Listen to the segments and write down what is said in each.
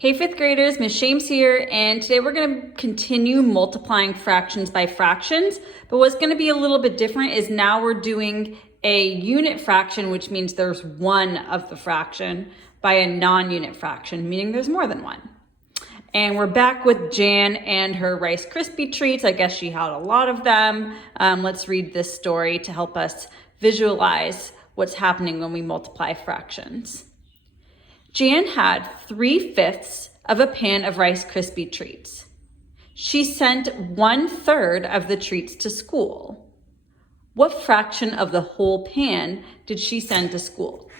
Hey fifth graders, Ms. Shames here, and today we're going to continue multiplying fractions by fractions, but what's going to be a little bit different is now we're doing a unit fraction, which means there's one of the fraction, by a non-unit fraction, meaning there's more than one. And we're back with Jan and her Rice Krispie treats. I guess she had a lot of them. Let's read this story to help us visualize what's happening when we multiply fractions. Jan had 3/5 of a pan of Rice Krispie treats. She sent 1/3 of the treats to school. What fraction of the whole pan did she send to school?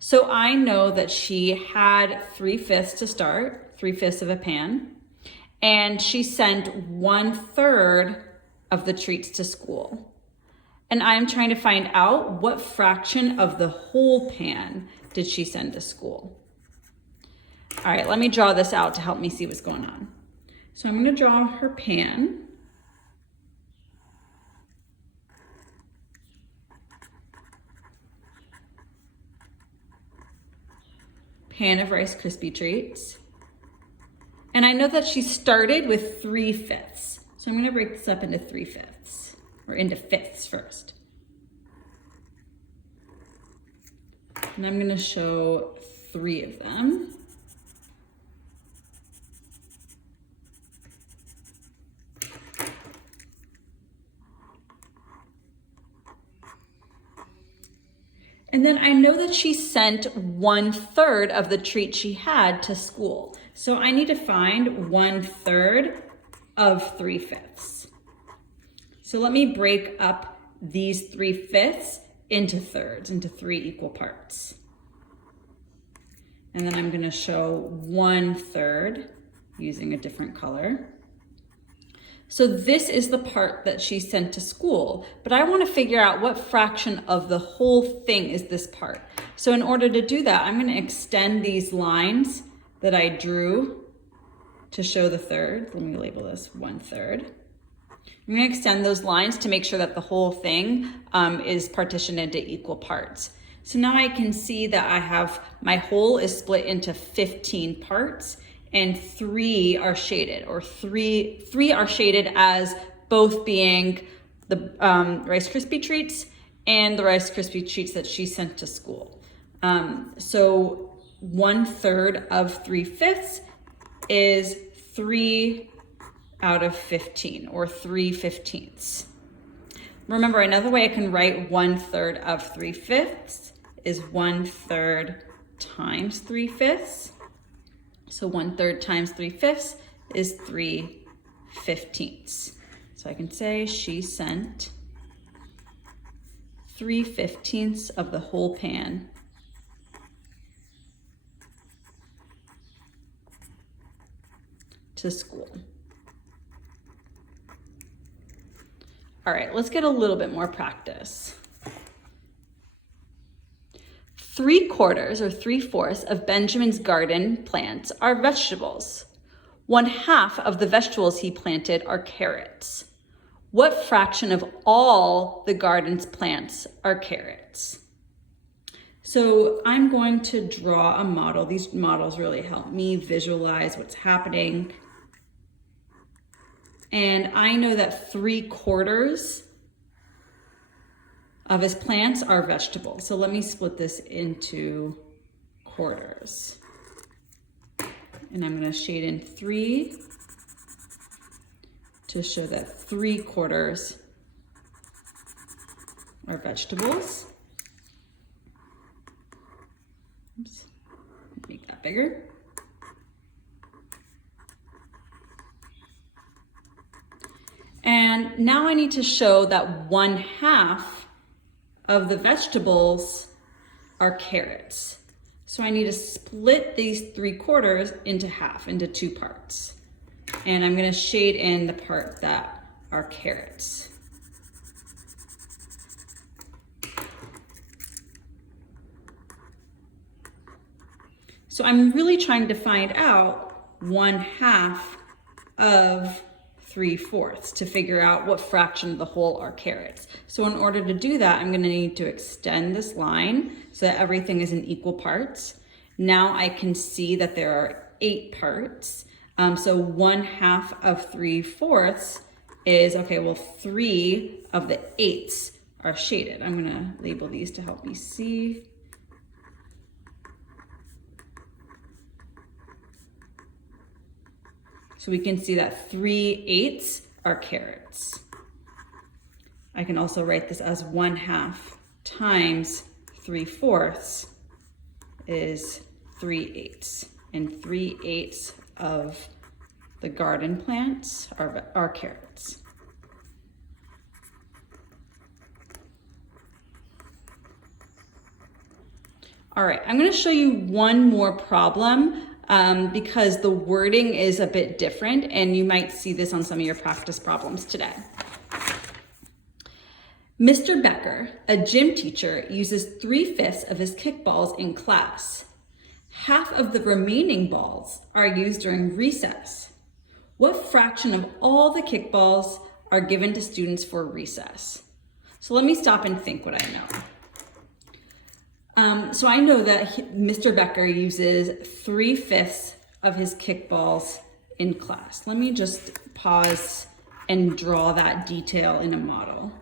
So I know that she had 3/5 to start, 3/5 of a pan, and she sent 1/3 of the treats to school. And I'm trying to find out what fraction of the whole pan did she send to school. All right, let me draw this out to help me see what's going on. So I'm going to draw her pan. Pan of Rice Krispie treats. And I know that she started with 3/5. So I'm going to break this up into 3/5, or into fifths first. And I'm going to show 3 of them. And then I know that she sent 1/3 of the treat she had to school. So I need to find 1/3 of 3/5. So let me break up these 3/5 into thirds, into 3 equal parts. And then I'm going to show 1/3 using a different color. So this is the part that she sent to school, but I want to figure out what fraction of the whole thing is this part. So in order to do that, I'm going to extend these lines that I drew to show the third. Let me label this 1/3. I'm going to extend those lines to make sure that the whole thing is partitioned into equal parts. So now I can see that I have, my whole is split into 15 parts and 3 are shaded, or three are shaded as both being the Rice Krispie treats and the Rice Krispie treats that she sent to school. So 1/3 of 3/5 is 3 out of 15, or 3/15. Remember, another way I can write 1/3 of 3/5 is 1/3 times 3/5. So 1/3 times 3/5 is 3/15. So I can say she sent 3/15 of the whole pan to school. All right, let's get a little bit more practice. 3/4 or 3/4 of Benjamin's garden plants are vegetables. 1/2 of the vegetables he planted are carrots. What fraction of all the garden's plants are carrots? So I'm going to draw a model. These models really help me visualize what's happening. And I know that 3/4 of his plants are vegetables. So let me split this into quarters. And I'm going to shade in 3 to show that 3/4 are vegetables. Oops, make that bigger. And now I need to show that 1/2 of the vegetables are carrots. So I need to split these 3/4 into half, into 2 parts. And I'm going to shade in the part that are carrots. So I'm really trying to find out 1/2 of 3/4 to figure out what fraction of the whole are carrots. So in order to do that, I'm going to need to extend this line so that everything is in equal parts. Now I can see that there are 8 parts. So 1/2 of 3/4 is, okay, well, 3 of the 8ths are shaded. I'm gonna label these to help me see. So we can see that 3/8 are carats. I can also write this as 1/2 times 3/4 is 3/8. And 3/8 of the garden plants are carrots. All right, I'm gonna show you one more problem because the wording is a bit different, and you might see this on some of your practice problems today. Mr. Becker, a gym teacher, uses 3/5 of his kickballs in class. Half of the remaining balls are used during recess. What fraction of all the kickballs are given to students for recess? So let me stop and think what I know. So I know that Mr. Becker uses 3/5 of his kickballs in class. Let me just pause and draw that detail in a model.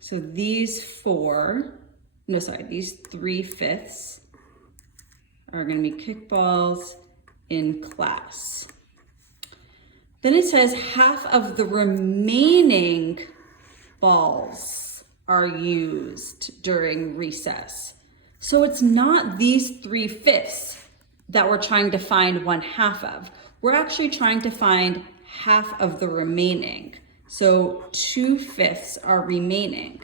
So these 3/5 are gonna be kickballs in class. Then it says half of the remaining balls are used during recess. So it's not these 3/5 that we're trying to find 1/2 of. We're actually trying to find half of the remaining. So 2/5 are remaining.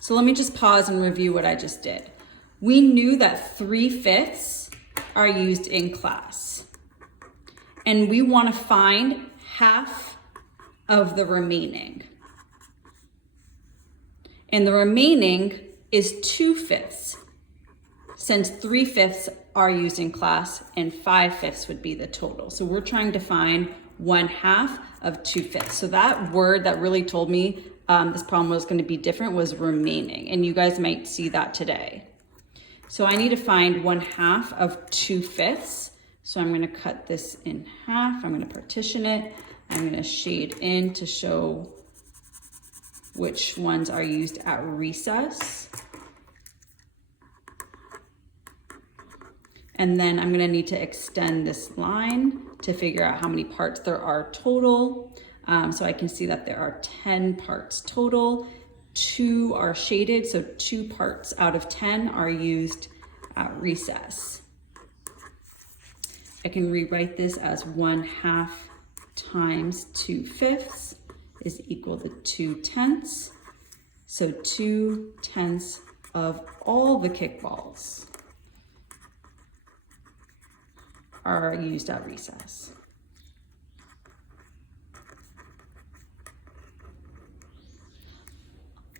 So let me just pause and review what I just did. We knew that 3/5 are used in class. And we want to find half of the remaining. And the remaining is 2/5, since 3/5 are used in class and 5/5 would be the total. So we're trying to find 1/2 of 2/5. So that word that really told me this problem was going to be different was remaining, and you guys might see that today. So I need to find 1/2 of 2/5. So I'm going to cut this in half. I'm going to partition it. I'm going to shade in to show which ones are used at recess. And then I'm going to need to extend this line to figure out how many parts there are total. So I can see that there are 10 parts total. 2 are shaded, so 2 parts out of 10 are used at recess. I can rewrite this as 1/2 times 2/5 is equal to 2/10. So 2/10 of all the kickballs are used at recess.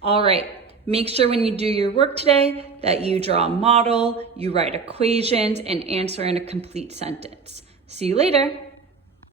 All right, make sure when you do your work today that you draw a model, you write equations, and answer in a complete sentence. See you later.